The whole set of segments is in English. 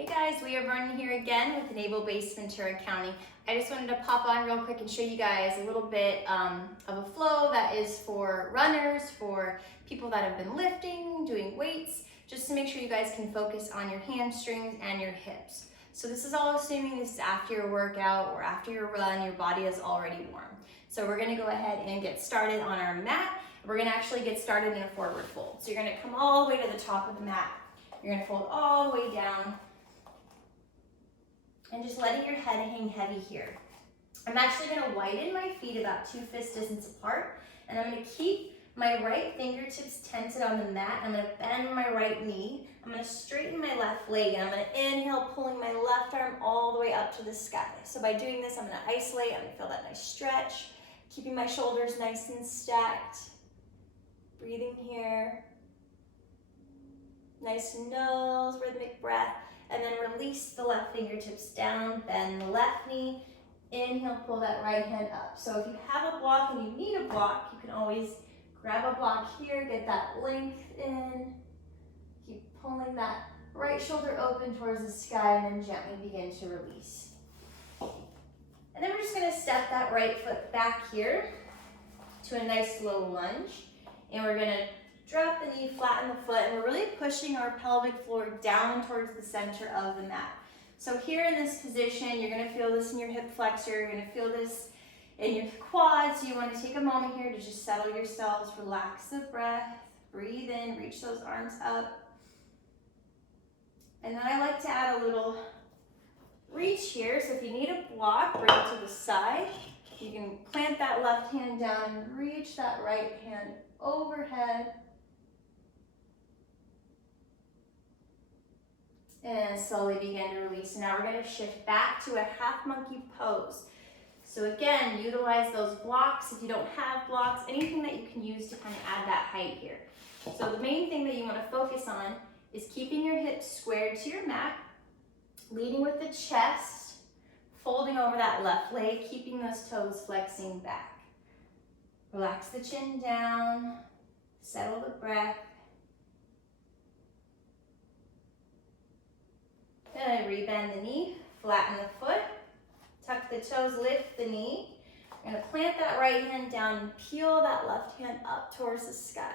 Hey guys, Leah here again with Enable-Based Ventura County. I just wanted to pop on real quick and show you guys a little bit of a flow that is for runners, for people that have been lifting, doing weights, just to make sure you guys can focus on your hamstrings and your hips. So this is all assuming this is after your workout or after your run, your body is already warm. So we're gonna go ahead and get started on our mat. We're gonna actually get started in a forward fold. So you're gonna come all the way to the top of the mat. You're gonna fold all the way down and just letting your head hang heavy here. I'm actually gonna widen my feet about 2 fist distance apart, and I'm gonna keep my right fingertips tented on the mat. I'm gonna bend my right knee. I'm gonna straighten my left leg, and I'm gonna inhale, pulling my left arm all the way up to the sky. So by doing this, I'm gonna isolate, I'm gonna feel that nice stretch, keeping my shoulders nice and stacked. Breathing here. Nice nose, rhythmic breath. And then release the left fingertips down, bend the left knee, inhale, pull that right hand up. So if you have a block and you need a block, you can always grab a block here, get that length in, keep pulling that right shoulder open towards the sky, and then gently begin to release. And then we're just gonna step that right foot back here to a nice low lunge, and we're gonna drop the knee, flatten the foot, and we're really pushing our pelvic floor down towards the center of the mat. So here in this position, you're gonna feel this in your hip flexor, you're gonna feel this in your quads. So you wanna take a moment here to just settle yourselves, relax the breath, breathe in, reach those arms up. And then I like to add a little reach here. So if you need a block, bring it to the side. You can plant that left hand down and reach that right hand overhead. And slowly begin to release. Now we're going to shift back to a half monkey pose. So again, utilize those blocks. If you don't have blocks, anything that you can use to kind of add that height here. So the main thing that you want to focus on is keeping your hips squared to your mat, leading with the chest, folding over that left leg, keeping those toes flexing back. Relax the chin down, settle the breath. Then rebend the knee, flatten the foot, tuck the toes, lift the knee. You're gonna plant that right hand down and peel that left hand up towards the sky.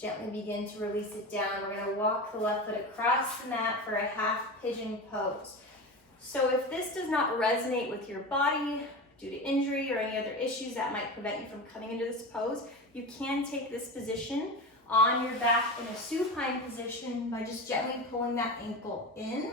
Gently begin to release it down. We're gonna walk the left foot across the mat for a half pigeon pose. So if this does not resonate with your body due to injury or any other issues that might prevent you from coming into this pose, you can take this position on your back in a supine position by just gently pulling that ankle in.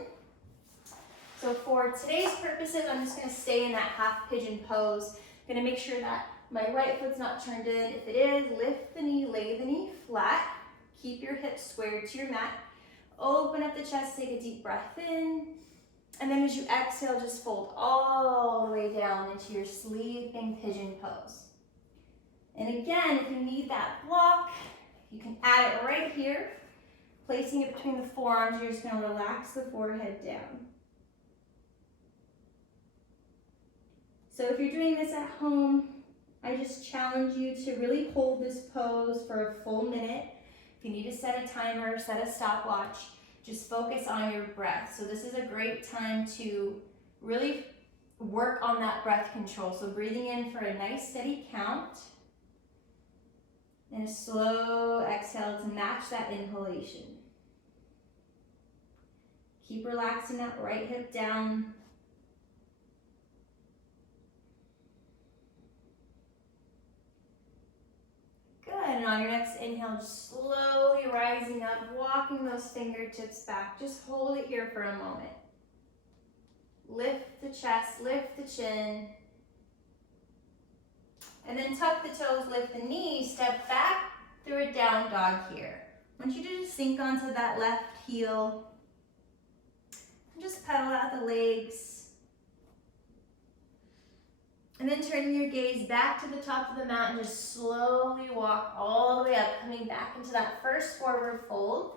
So for today's purposes, I'm just gonna stay in that half pigeon pose. I'm gonna make sure that my right foot's not turned in. If it is, lift the knee, lay the knee flat. Keep your hips squared to your mat. Open up the chest, take a deep breath in. And then as you exhale, just fold all the way down into your sleeping pigeon pose. And again, if you need that block, you can add it right here, placing it between the forearms. You're just going to relax the forehead down. So if you're doing this at home, I just challenge you to really hold this pose for a full minute. If you need to set a timer, set a stopwatch, just focus on your breath. So this is a great time to really work on that breath control. So breathing in for a nice steady count. And a slow exhale to match that inhalation. Keep relaxing that right hip down. Good, and on your next inhale, just slowly rising up, walking those fingertips back. Just hold it here for a moment. Lift the chest, lift the chin. And then tuck the toes, lift the knees, step back through a down dog here. I want you to just sink onto that left heel. And just pedal out the legs. And then turning your gaze back to the top of the mat and just slowly walk all the way up, coming back into that first forward fold.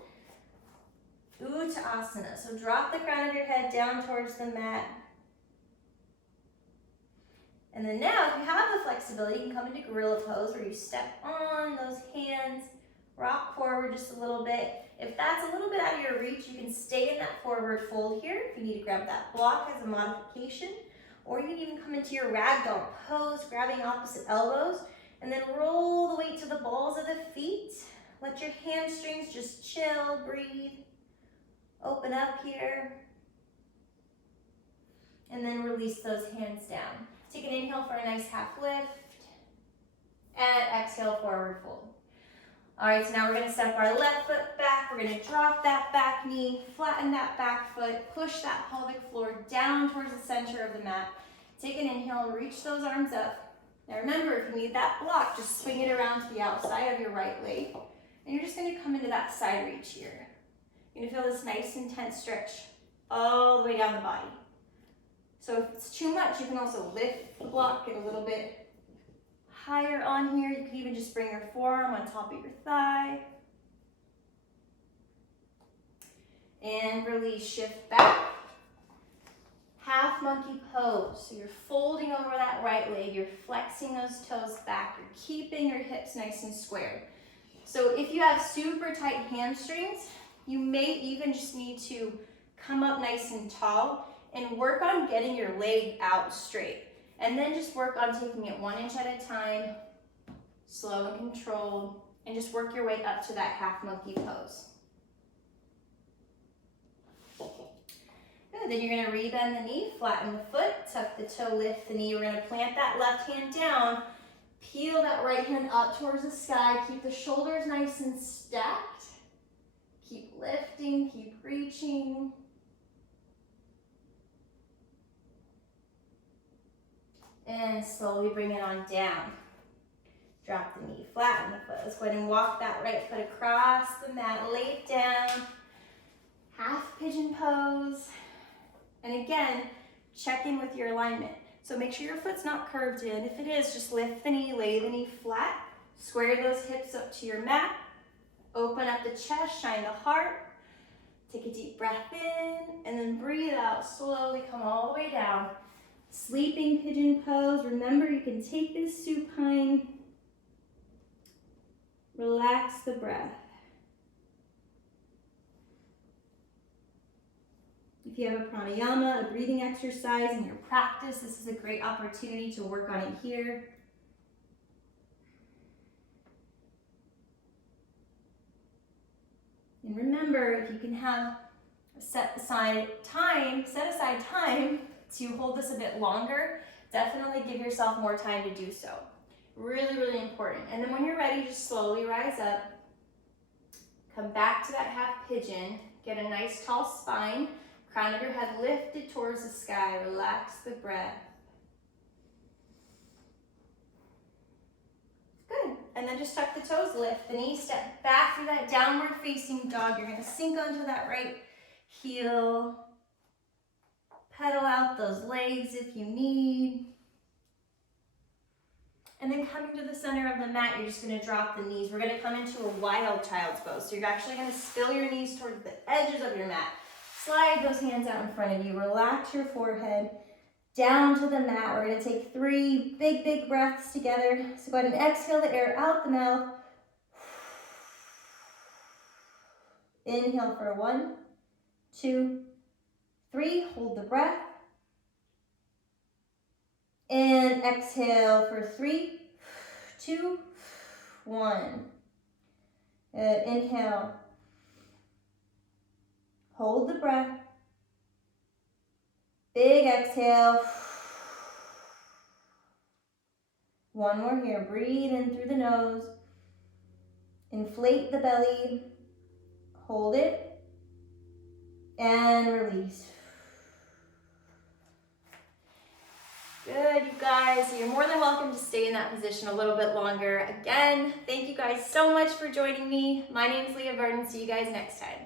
Uttanasana. So drop the crown of your head down towards the mat. And then now, if you have the flexibility, you can come into gorilla pose where you step on those hands, rock forward just a little bit. If that's a little bit out of your reach, you can stay in that forward fold here. If you need to grab that block as a modification, or you can even come into your ragdoll pose, grabbing opposite elbows, and then roll the weight to the balls of the feet. Let your hamstrings just chill, breathe, open up here, and then release those hands down. Take an inhale for a nice half lift, and exhale, forward fold. All right, so now we're gonna step our left foot back. We're gonna drop that back knee, flatten that back foot, push that pelvic floor down towards the center of the mat. Take an inhale, reach those arms up. Now remember, if you need that block, just swing it around to the outside of your right leg. And you're just gonna come into that side reach here. You're gonna feel this nice intense stretch all the way down the body. So if it's too much, you can also lift the block, get a little bit higher on here. You can even just bring your forearm on top of your thigh. And release, shift back. Half monkey pose. So you're folding over that right leg, you're flexing those toes back, you're keeping your hips nice and squared. So if you have super tight hamstrings, you may even just need to come up nice and tall and work on getting your leg out straight. And then just work on taking it 1 inch at a time, slow and controlled, and just work your way up to that half monkey pose. Good, then you're gonna rebend the knee, flatten the foot, tuck the toe, lift the knee. We're gonna plant that left hand down, peel that right hand up towards the sky, keep the shoulders nice and stacked. Keep lifting, keep reaching. And slowly bring it on down. Drop the knee, flatten the foot. Let's go ahead and walk that right foot across the mat, lay it down. Half pigeon pose. And again, check in with your alignment. So make sure your foot's not curved in. If it is, just lift the knee, lay the knee flat. Square those hips up to your mat. Open up the chest, shine the heart. Take a deep breath in, and then breathe out. Slowly come all the way down. Sleeping pigeon pose. Remember, you can take this supine. Relax the breath. If you have a pranayama, a breathing exercise in your practice, this is a great opportunity to work on it here. And remember, if you can have set aside time to hold this a bit longer, definitely give yourself more time to do so. Really, really important. And then when you're ready, just slowly rise up. Come back to that half pigeon. Get a nice tall spine. Crown of your head lifted towards the sky. Relax the breath. Good. And then just tuck the toes, lift the knees, step back through that downward facing dog. You're gonna sink onto that right heel. Pedal out those legs if you need. And then coming to the center of the mat, you're just gonna drop the knees. We're gonna come into a wild child's pose. So you're actually gonna spill your knees towards the edges of your mat. Slide those hands out in front of you. Relax your forehead. Down to the mat. We're gonna take 3 big, big breaths together. So go ahead and exhale the air out the mouth. Inhale for 1, 2, 3. Hold the breath. And exhale for 3, 2, 1. Good. Inhale. Hold the breath. Big exhale. One more here. Breathe in through the nose. Inflate the belly. Hold it. And release. Good, you guys. You're more than welcome to stay in that position a little bit longer. Again, thank you guys so much for joining me. My name is Leah Verdon. See you guys next time.